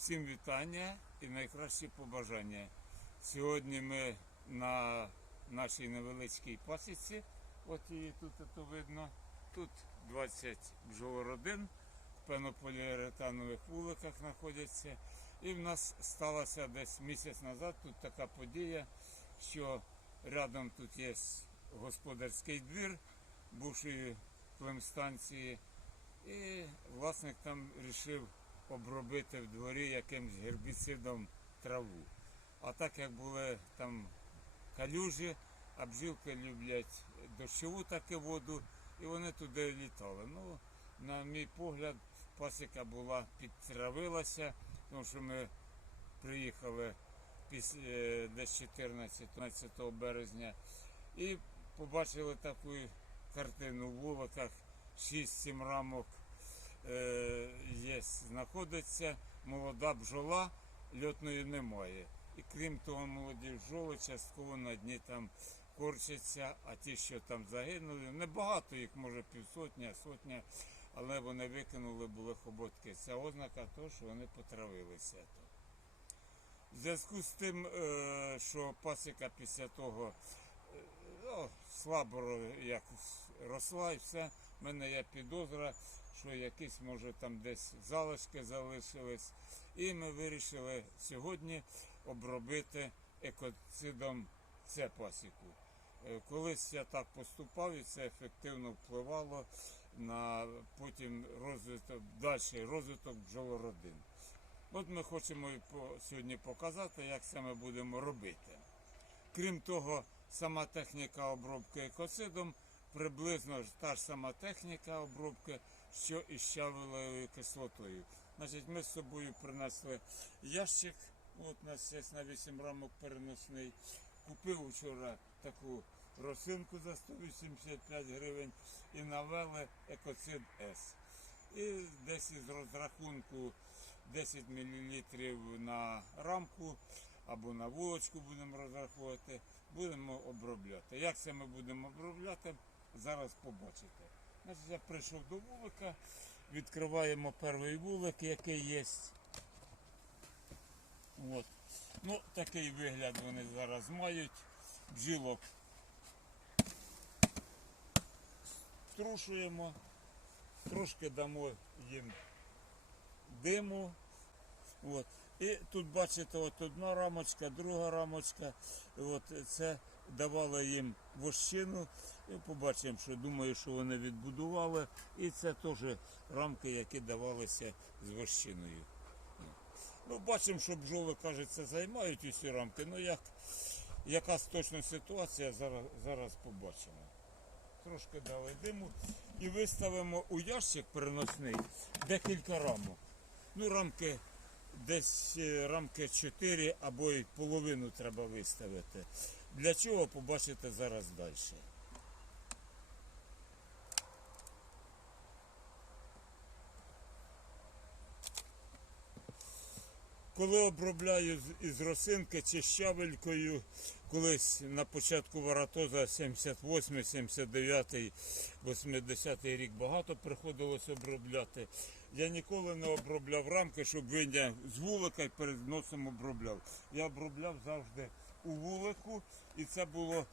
Всім вітання і найкращі побажання. Сьогодні ми на нашій невеличкій пасіці. От її тут то видно. Тут 20 бджолородин в пенополіуретанових вуликах знаходяться. І в нас сталося десь місяць назад тут така подія, що рядом тут є господарський двір бувшої племстанції. І власник там вирішив обробити в дворі якимсь гербіцидом траву. А так як були там калюжі, а бджілки люблять дощову таки воду, і вони туди літали. Ну, на мій погляд, пасіка була підтравилася, тому що ми приїхали після е, десь 14-15 березня і побачили таку картину в вуликах 6-7 рамок є, знаходиться, молода бджола, льотної немає. І крім того, молоді бджоли частково на дні там корчаться, а ті, що там загинули, небагато їх, може півсотня, сотня, але вони викинули були хоботки. Це ознака того, що вони потравилися. В зв'язку з тим, е, що пасіка після того е, ну, слабо якось росла і все, в мене є підозра, що якісь, може, там десь залишки залишились. І ми вирішили сьогодні обробити екоцидом це пасіку. Е, Колись я так поступав і це ефективно впливало на потім розвиток, далі розвиток бджолородин. От ми хочемо сьогодні показати, як це ми будемо робити. Крім того, сама техніка обробки екоцидом приблизно та ж сама техніка обробки, що і щавелевою кислотою. Значить, ми з собою принесли ящик. От у нас є на 8 рамок переносний. Купив вчора таку росинку за 185 гривень і навели екоцид С. І десь із розрахунку 10 мл на рамку або на вулочку будемо розраховувати, будемо обробляти. Як це ми будемо обробляти, зараз побачите. Значить, я прийшов до вулика, відкриваємо перший вулик, який є. От. Ну, такий вигляд вони зараз мають. Бджілок струшуємо, трошки дамо їм диму. От. І тут бачите, от одна рамочка, друга рамочка. От це давало їм вощину. Побачимо, що думаю, що вони відбудували. І це теж рамки, які давалися з вощиною. Ну, бачимо, що бджоли, кажеться, займають усі рамки. Ну, як, якась точна ситуація, зараз, зараз побачимо. Трошки дали диму і виставимо у ящик переносний декілька рамок. Ну, рамки десь е, рамки 4 або й половину треба виставити. Для чого побачите зараз далі. Коли обробляю із росинки чи щавелькою, колись на початку варатоза 78, 79, 80 рік багато приходилось обробляти. Я ніколи не обробляв рамки, щоб виняв з вулика і перед носом обробляв. Я обробляв завжди у вулику, і це було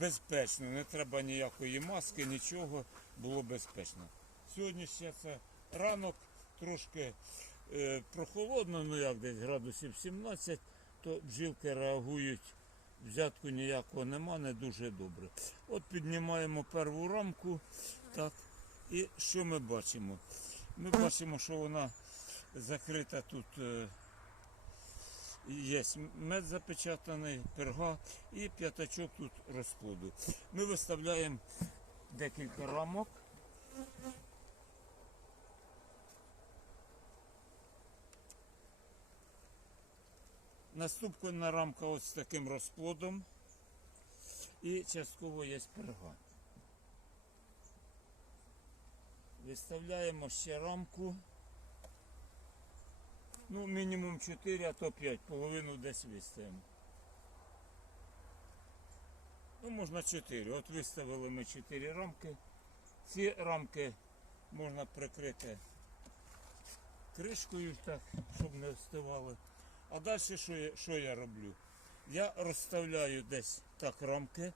безпечно. Не треба ніякої маски, нічого, було безпечно. Сьогодні ще це ранок, трошки е, прохолодно, ну як десь градусів 17, то бджілки реагують. Взятку ніякого нема, не дуже добре. От піднімаємо перву рамку. Так. І що ми бачимо? Ми бачимо, що вона закрита тут. е, Є мед запечатаний, перга і п'ятачок тут розплоду. Ми виставляємо декілька рамок. Наступна рамка ось з таким розплодом. І частково є перга. Виставляємо ще рамку. Ну, мінімум 4, а то 5, половину десь виставимо. Ну, можна 4. От виставили ми 4 рамки. Ці рамки можна прикрити кришкою, так, щоб не встивали. А далі що я, що я роблю? Я розставляю десь так рамки.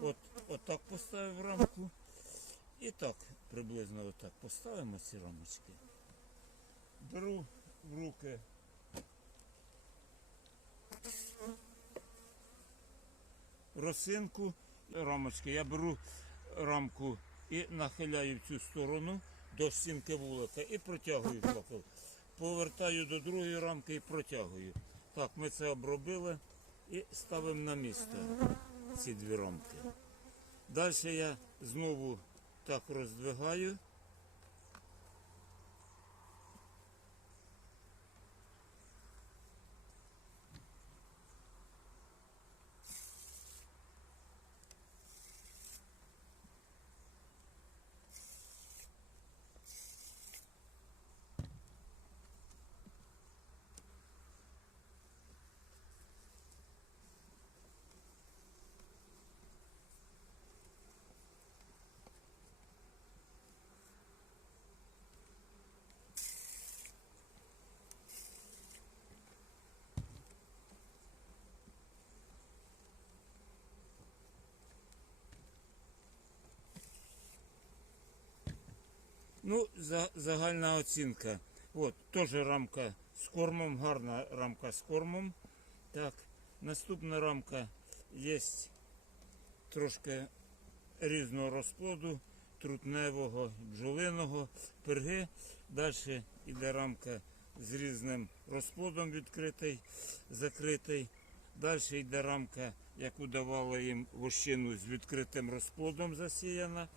От, от так поставив рамку. І так приблизно отак поставимо ці рамочки. Беру в руки. Росинку рамочки. Я беру рамку і нахиляю в цю сторону до стінки вулика і протягую факел. Повертаю до другої рамки і протягую. Так, ми це обробили і ставимо на місце ці дві рамки. Далі я знову так роздвигаю. Ну, за, загальна оцінка. От, теж рамка з кормом, гарна рамка з кормом. Так, наступна рамка є трошки різного розплоду, трутневого, бджолиного, перги. Далі йде рамка з різним розплодом відкритий, закритий. Далі йде рамка, яку давали їм вощину з відкритим розплодом засіяна.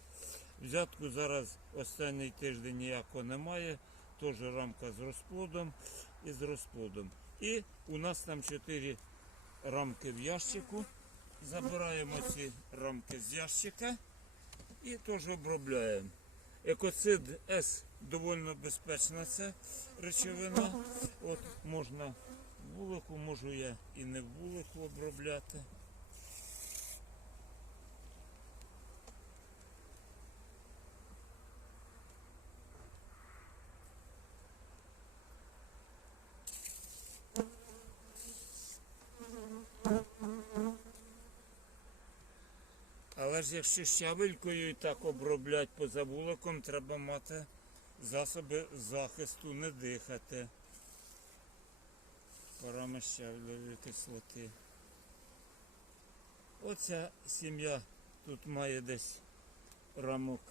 Взятку зараз останній тиждень ніякого немає. Теж рамка з розплодом і з розплодом. І у нас там чотири рамки в ящику. Забираємо ці рамки з ящика і теж обробляємо. Екоцид С доволі безпечна ця речовина. От можна в вулику, можу я і не в вулику обробляти. Ж якщо щавелькою і так оброблять поза вуликом, треба мати засоби захисту, не дихати. Парами щавлевої кислоти. Оця сім'я тут має десь рамок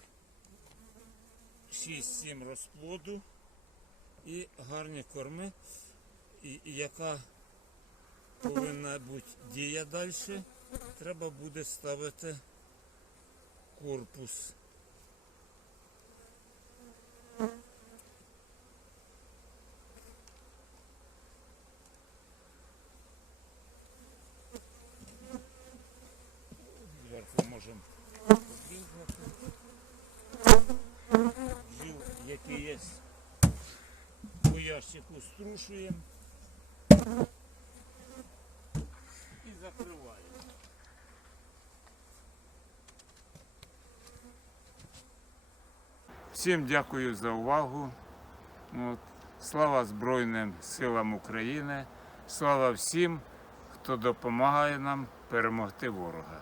6-7 розплоду і гарні корми, і яка повинна бути дія далі, треба буде ставити корпус. Зверху можемо. Жил, який є у ящику, струшуємо Всім дякую за увагу. От. Слава Збройним силам України. Слава всім, хто допомагає нам перемогти ворога.